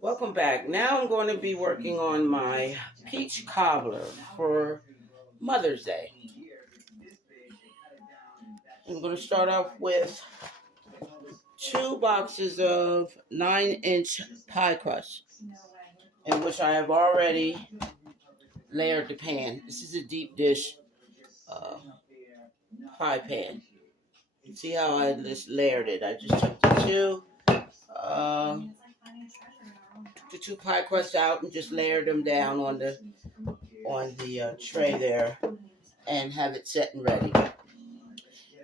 Welcome back. Now I'm going to be working on my peach cobbler for Mother's Day. I'm going to start off with 2 boxes of 9-inch pie crust, in which I have already layered the pan. This is a deep dish pie pan. See how I just layered it? I just took the two pie crusts out and just layered them down on the tray there, and have it set and ready.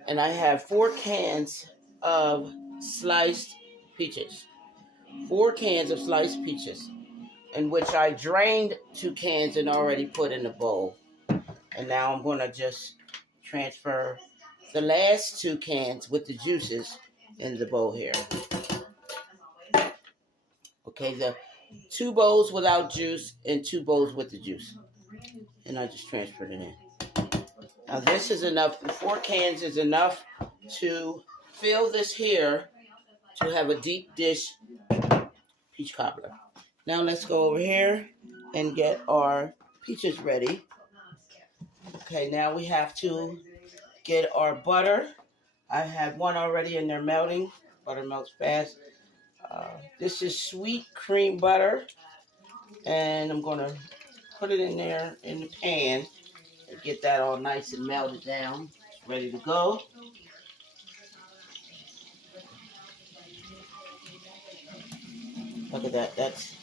And I have 4 cans of sliced peaches. 4 cans of sliced peaches, in which I drained 2 cans and already put in the bowl. And now I'm going to just transfer the last 2 cans with the juices in the bowl here. Okay, the 2 bowls without juice and 2 bowls with the juice. And I just transferred it in. Now this is enough. The 4 cans is enough to fill this here to have a deep dish peach cobbler. Now let's go over here and get our peaches ready. Okay, now we have to get our butter. I have one already in there melting. Butter melts fast. This is sweet cream butter, and I'm going to put it in there in the pan and get that all nice and melted down. It's ready to go. Look at that. That's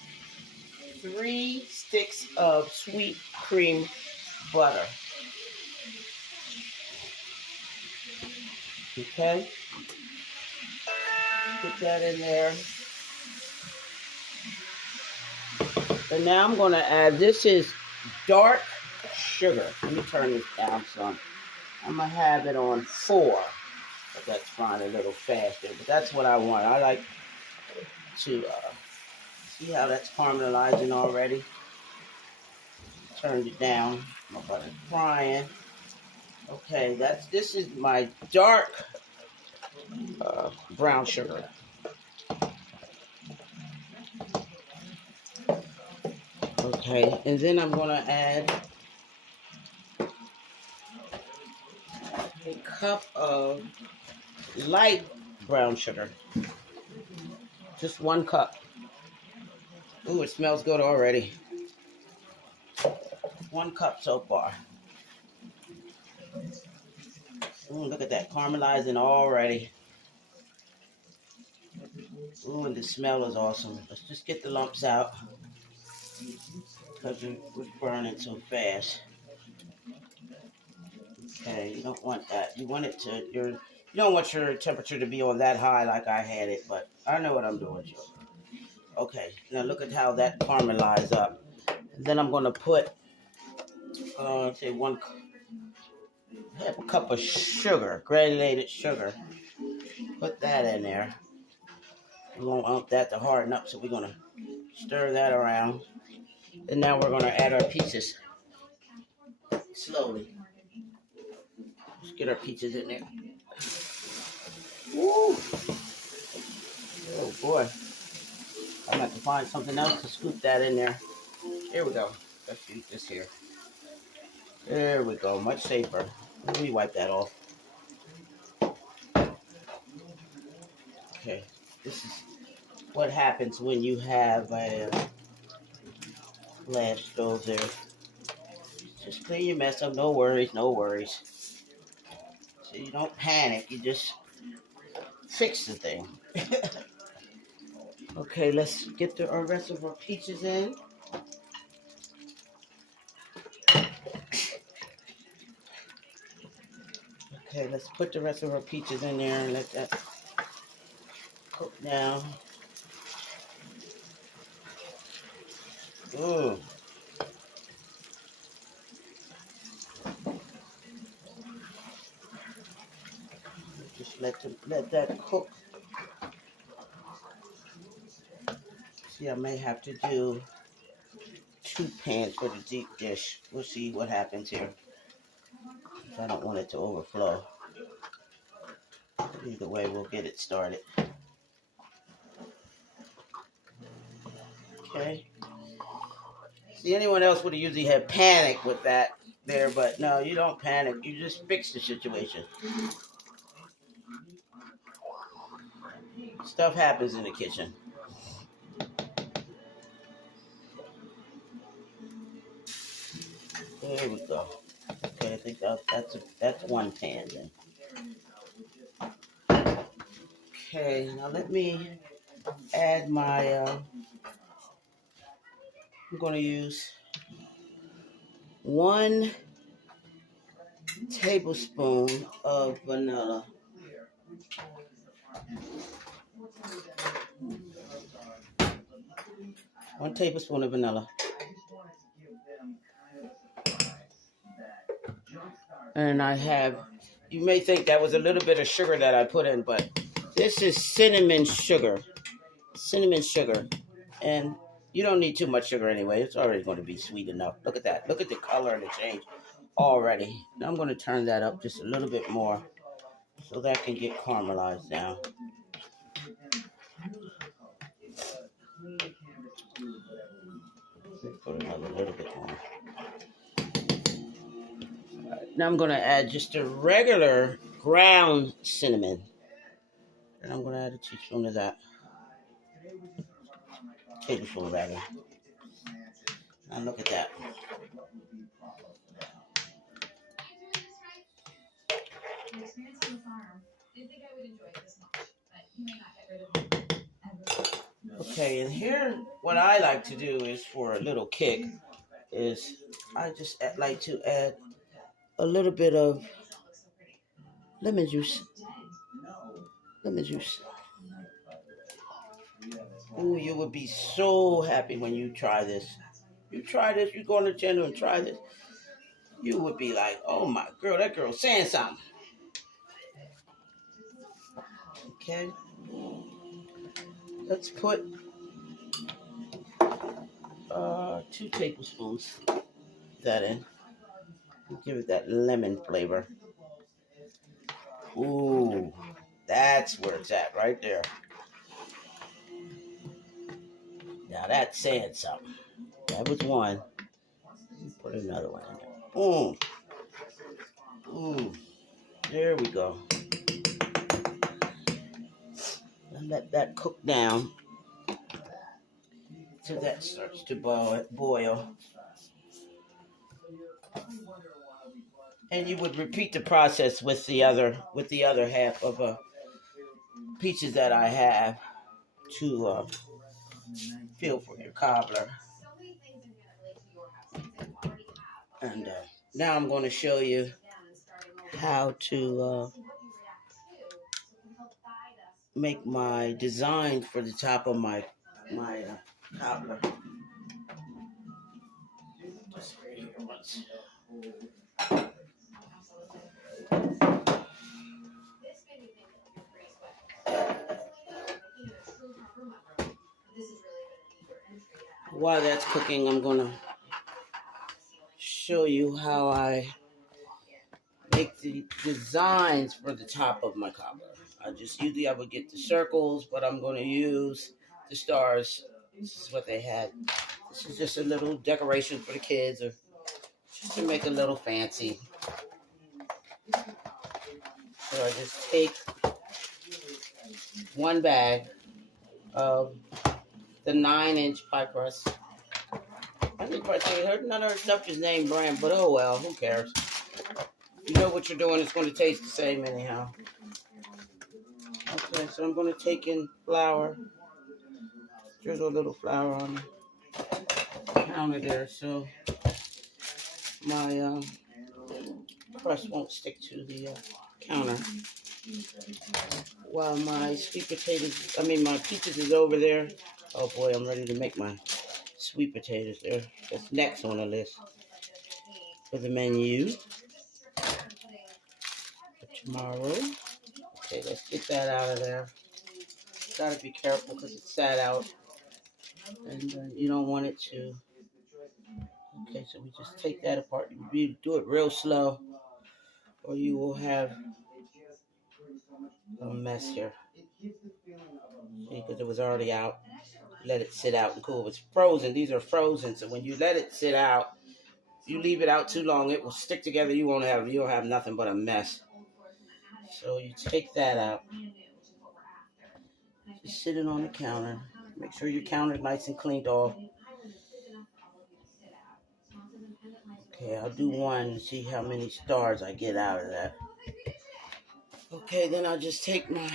3 sticks of sweet cream butter. Okay. Put that in there. And now I'm going to add, this is dark sugar. Let me turn this down some. I'm going to have it on 4. But that's fine, a little faster. But that's what I want. I like to see how that's caramelizing already. Turned it down. My butter's frying. Okay, this is my dark brown sugar. Okay, and then I'm going to add a cup of light brown sugar. Just 1 cup. Ooh, it smells good already. 1 cup so far. Ooh, look at that, caramelizing already. Ooh, and the smell is awesome. Let's just get the lumps out, because it was burning so fast. Okay, you don't want that. You want it to, you don't want your temperature to be on that high like I had it, but I know what I'm doing. Okay, now look at how that caramelized up. And then I'm going to put, say half a cup of sugar, granulated sugar. Put that in there. We don't want that to harden up, so we're going to stir that around. And now we're going to add our peaches slowly. Let's get our peaches in there. Woo! Oh boy. I'm going to have to find something else to scoop that in there. Here we go. Let's use this here. There we go. Much safer. Let me wipe that off. Okay. This is what happens when you have a glass stove there. Just clean your mess up. No worries. No worries. So you don't panic. You just fix the thing. Okay, let's get the rest of our peaches in. Okay, let's put the rest of our peaches in there and let that cook down. Ooh. Just let that cook. See, I may have to do 2 pans for the deep dish. We'll see what happens here. I don't want it to overflow. Either way, we'll get it started. See, anyone else would have usually had panic with that there, but no, you don't panic. You just fix the situation. Stuff happens in the kitchen. There we go. Okay, I think that's one pan then. Okay, now let me add my. I'm going to use 1 tablespoon of vanilla. One tablespoon of vanilla. And I have, you may think that was a little bit of sugar that I put in, but this is cinnamon sugar. Cinnamon sugar. And you don't need too much sugar anyway. It's already going to be sweet enough. Look at that. Look at the color and the change already. Now I'm going to turn that up just a little bit more so that can get caramelized down. Put another little bit more. Right, now I'm going to add just a regular ground cinnamon. And I'm going to add a teaspoon of that. Tablespoon rather. Now look at that. Okay, and here what I like to do is, for a little kick, is I just like to add a little bit of lemon juice. Lemon juice. Ooh, you would be so happy when you try this. You try this, you go on the channel and try this. You would be like, oh my girl, that girl's saying something. Okay. Let's put 2 tablespoons of that in. Give it that lemon flavor. Ooh, that's where it's at right there. Now that's saying something. That was one. Put another one in there. Boom. Ooh. There we go. And let that cook down till that starts to boil. And you would repeat the process with the other half of peaches that I have to fill for your cobbler. And now I'm going to show you how to make my design for the top of my cobbler. Just right here once. While that's cooking, I'm going to show you how I make the designs for the top of my cobbler. Usually I would get the circles, but I'm going to use the stars. This is what they had. This is just a little decoration for the kids, or just to make a little fancy. So I just take 1 bag of the 9-inch pie crust. I think none of her stuff is name brand, but oh well, who cares? You know what you're doing, it's going to taste the same anyhow. Okay, so I'm going to take in flour. Drizzle a little flour on the counter there so my crust won't stick to the counter. While my my peaches is over there. Oh boy, I'm ready to make my sweet potatoes there. That's next on the list for the menu for tomorrow. Okay, let's get that out of there. Gotta be careful because it's sat out, and you don't want it to. Okay, so we just take that apart. You do it real slow, or you will have a mess here. See, because it was already out. Let it sit out and cool. It's frozen. These are frozen, so when you let it sit out, you leave it out too long, it will stick together. You'll have nothing but a mess. So you take that out. Just sit it on the counter. Make sure your counter is nice and cleaned off. Okay, I'll do one and see how many stars I get out of that. Okay, then I'll just take my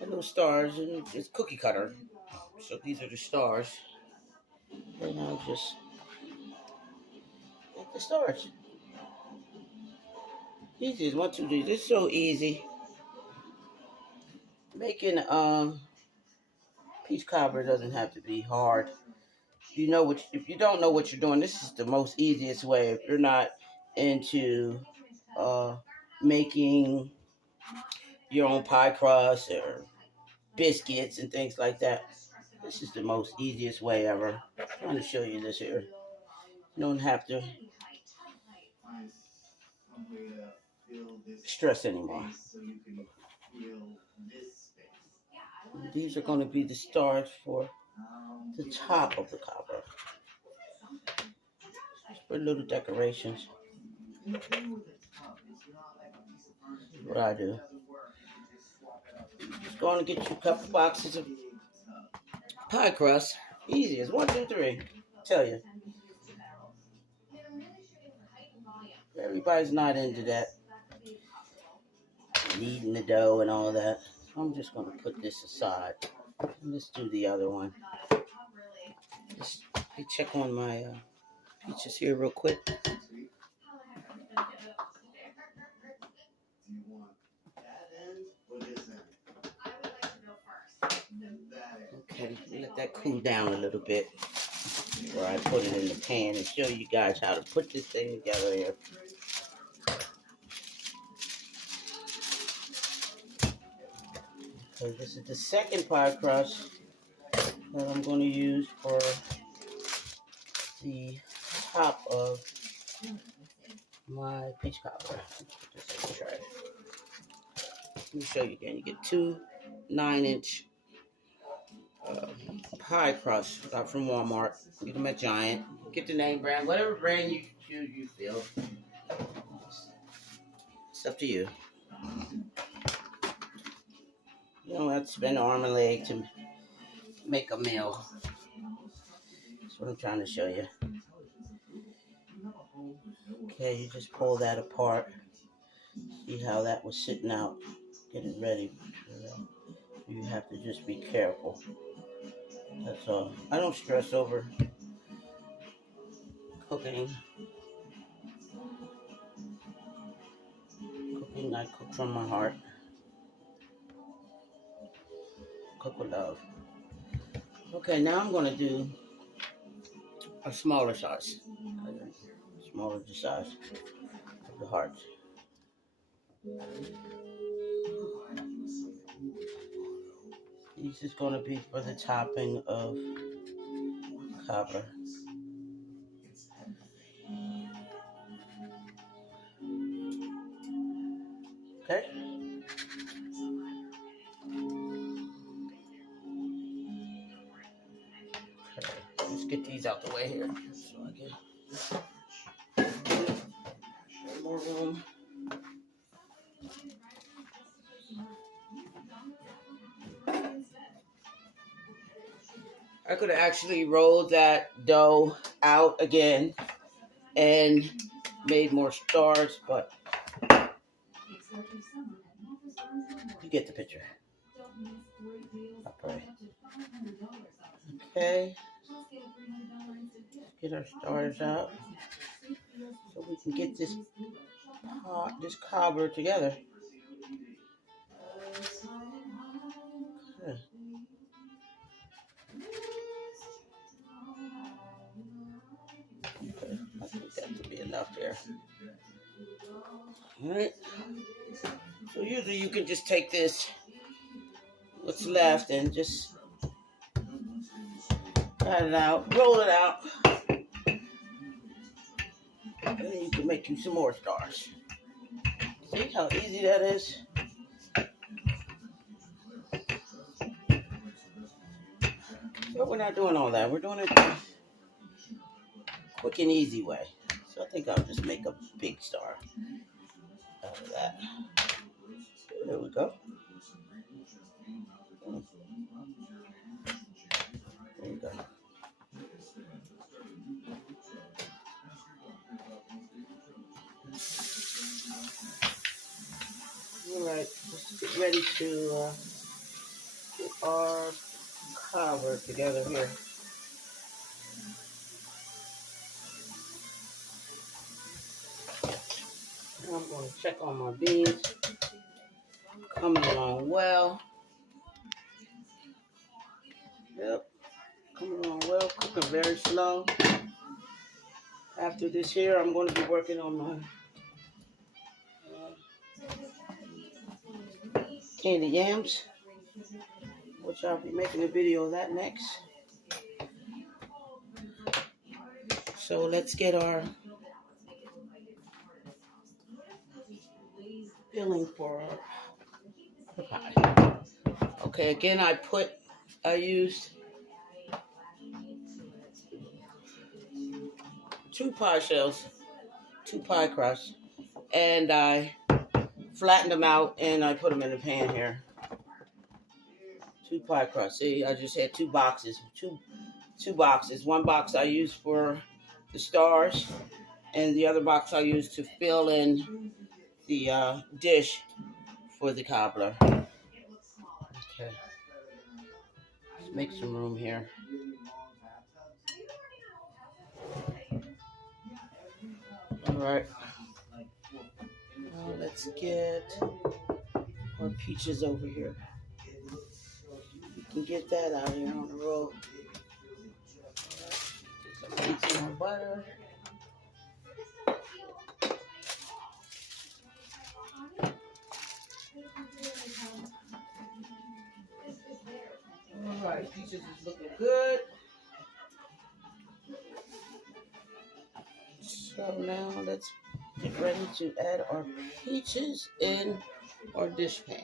little stars, and it's cookie cutter. So these are the stars. And I'll just take the stars. Easy as 1, 2, 3. It's so easy. Making peach cobbler doesn't have to be hard. If you don't know what you're doing, this is the most easiest way. If you're not into making your own pie crust or biscuits and things like that, this is the most easiest way ever. I'm trying to show you this here. You don't have to stress anymore. These are going to be the stars for the top of the cobbler. Just for little decorations. What I do. Just going to get you a couple boxes of pie crust. Easy as 1, 2, 3. I tell you. Everybody's not into that. Kneading the dough and all that. So I'm just going to put this aside. Let's do the other one. Just check on my peaches here real quick. Okay, let that cool down a little bit before I put it in the pan and show you guys how to put this thing together here. Okay, this is the second pie crust that I'm going to use for the top of my peach cobbler. Let me show you again. You get 2 9-inch pie crust got from Walmart. Get them at Giant. Get the name brand, whatever brand you choose, you feel. It's up to you. You don't have to spend an arm and leg to make a meal. That's what I'm trying to show you. Okay, you just pull that apart. See how that was sitting out. Get it ready. You have to just be careful. That's all. I don't stress over cooking. I cook from my heart. Cook with love. Okay, now I'm going to do a smaller size. Smaller the size of the hearts. This is going to be for the topping of cobbler. Okay. Let's get these out the way here so I get more room. I could have actually rolled that dough out again and made more stars, but you get the picture. Okay. Get our stars out so we can get this cobbler together. Okay. I think that should be enough there. Alright. So usually you can just take this, what's left, and just cut it out, roll it out, and then you can make you some more stars. See how easy that is? But we're not doing all that. We're doing it the quick and easy way. So I think I'll just make a big star out of that. There we go. There you go. All right, let's get ready to get our cobbler together here. Now I'm going to check on my beans. Coming along well. Yep, coming along well. Cooking very slow. After this here, I'm going to be working on my candy yams, which I'll be making a video of that next. So let's get our filling for the pie. Okay, again, I used 2 pie shells, 2 pie crusts, and I flattened them out and I put them in the pan here. 2 pie crusts. See, I just had 2 boxes, two boxes. One box I used for the stars, and the other box I used to fill in the dish for the cobbler. Okay, let's make some room here. All right, now let's get our peaches over here. We can get that out here on the road. Get some more butter. All right, peaches is looking good. So now let's get ready to add our peaches in our dish pan.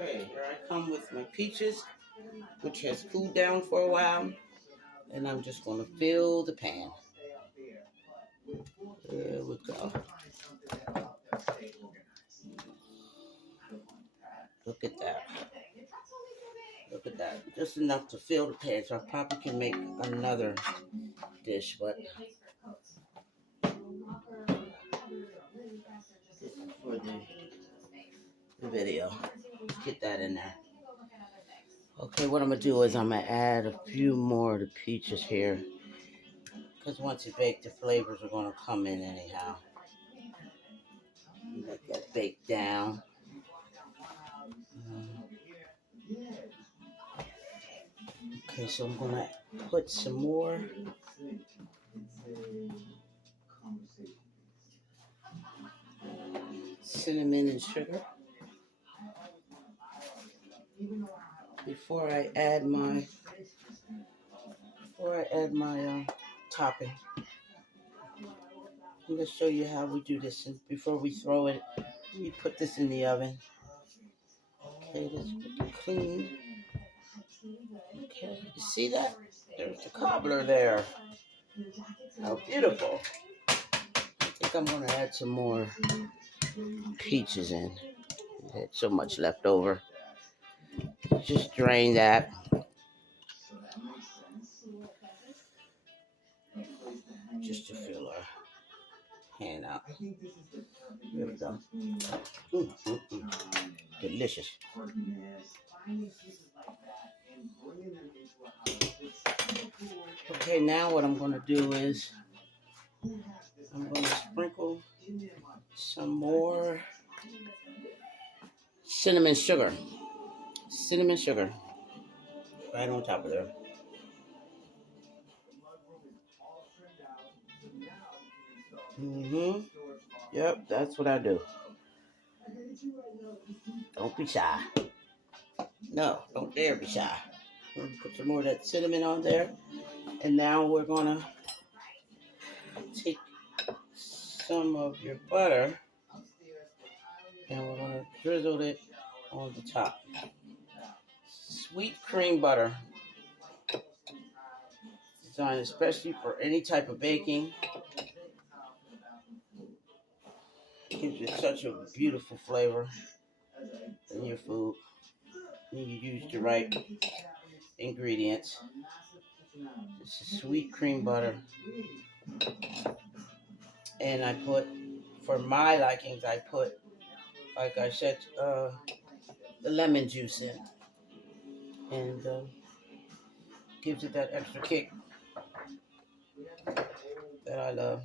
Okay, here I come with my peaches, which has cooled down for a while, and I'm just going to fill the pan. There we go. Look at that. Look at that. Just enough to fill the pan, so I probably can make another dish, but for the video, get that in there. Okay, what I'm going to do is I'm going to add a few more of the peaches here, because once you bake, the flavors are going to come in anyhow. Let that bake down. Okay, so I'm going to put some more cinnamon and sugar before I add my topping. I'm going to show you how we do this. And before we throw it, we put this in the oven. Okay, let's put it clean. Okay, you see that? There's the cobbler there. How beautiful. I think I'm going to add some more peaches in. I had so much left over. Just drain that. Just to fill our pan out. There we go. Delicious. Okay, now what I'm going to do is I'm going to sprinkle some more cinnamon sugar. Cinnamon sugar. Right on top of there. Yep, that's what I do. Don't be shy. No, don't dare be shy. We're going to put some more of that cinnamon on there. And now we're going to take some of your butter and we're going to drizzle it on the top. Sweet cream butter, designed especially for any type of baking. Gives you such a beautiful flavor in your food. And you use the right ingredients. This is sweet cream butter. And I put, for my likings, I put, like I said, the lemon juice in. And gives it that extra kick that I love.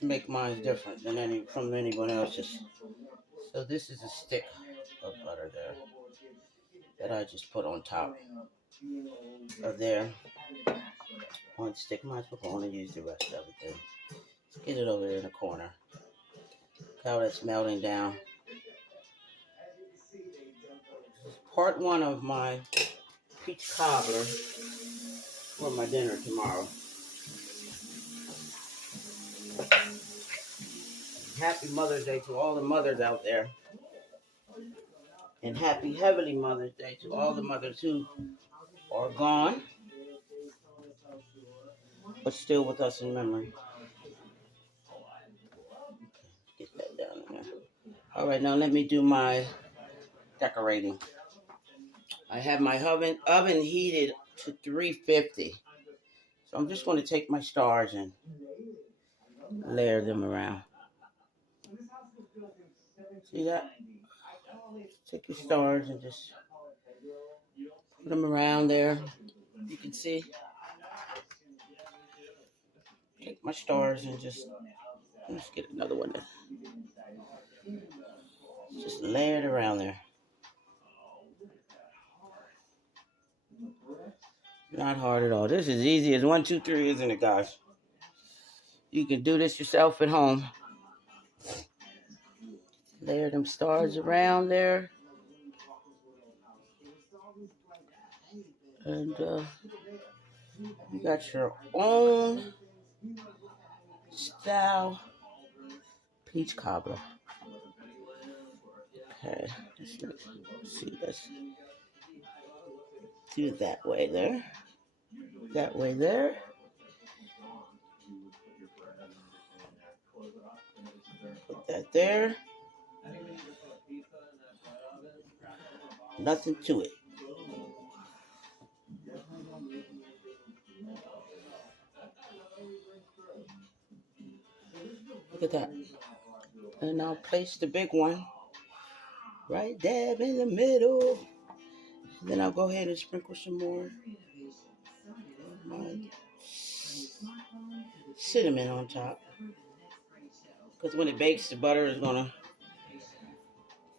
To make mine different than from anyone else's. So this is a stick of butter there that I just put on top of there. One stick, might as well go on and use the rest of it then. Let's get it over there in the corner. Look how that's melting down. This is part one of my peach cobbler for my dinner tomorrow. Happy Mother's Day to all the mothers out there. And happy Heavenly Mother's Day to all the mothers who are gone, but still with us in memory. Get that down in there. All right, now let me do my decorating. I have my oven heated to 350. So I'm just going to take my stars and layer them around. See that? Take your stars and just put them around there. You can see. Take my stars and let's get another one there. Just layer it around there. Not hard at all. This is easy as 1, 2, 3, isn't it, guys? You can do this yourself at home. Layer them stars around there. And you got your own style peach cobbler. Okay, let's see, let's do it that way there. That way there. Put that there. Nothing to it. Look at that. And I'll place the big one right dab in the middle. And then I'll go ahead and sprinkle some more of my cinnamon on top. Because when it bakes, the butter is going to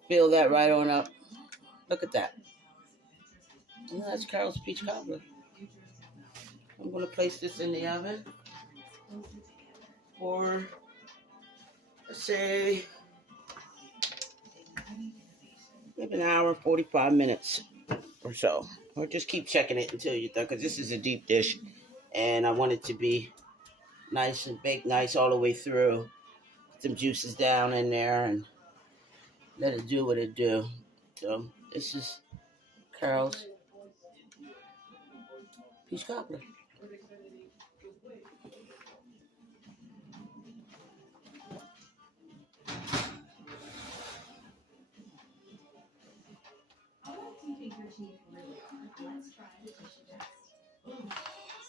fill that right on up. Look at that. And that's Carol's peach cobbler. I'm going to place this in the oven for, let's say, maybe an hour, 45 minutes or so. Or just keep checking it until you're done, because this is a deep dish. And I want it to be nice and baked nice all the way through. Put some juices down in there and let it do what it do. So this is Carol's peach cobbler.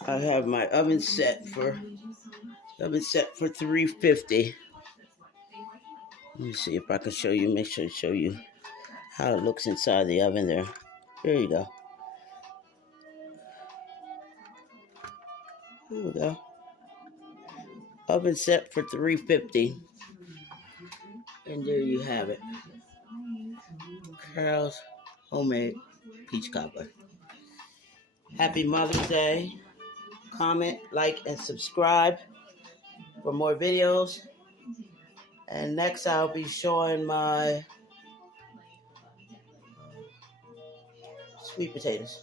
I have my oven set for 350. Let me see if I can show you. Make sure to show you how it looks inside the oven there. There you go. There we go. Oven set for 350. And there you have it. Carol's homemade peach cobbler. Happy Mother's Day. Comment, like, and subscribe for more videos. And next I'll be showing my sweet potatoes.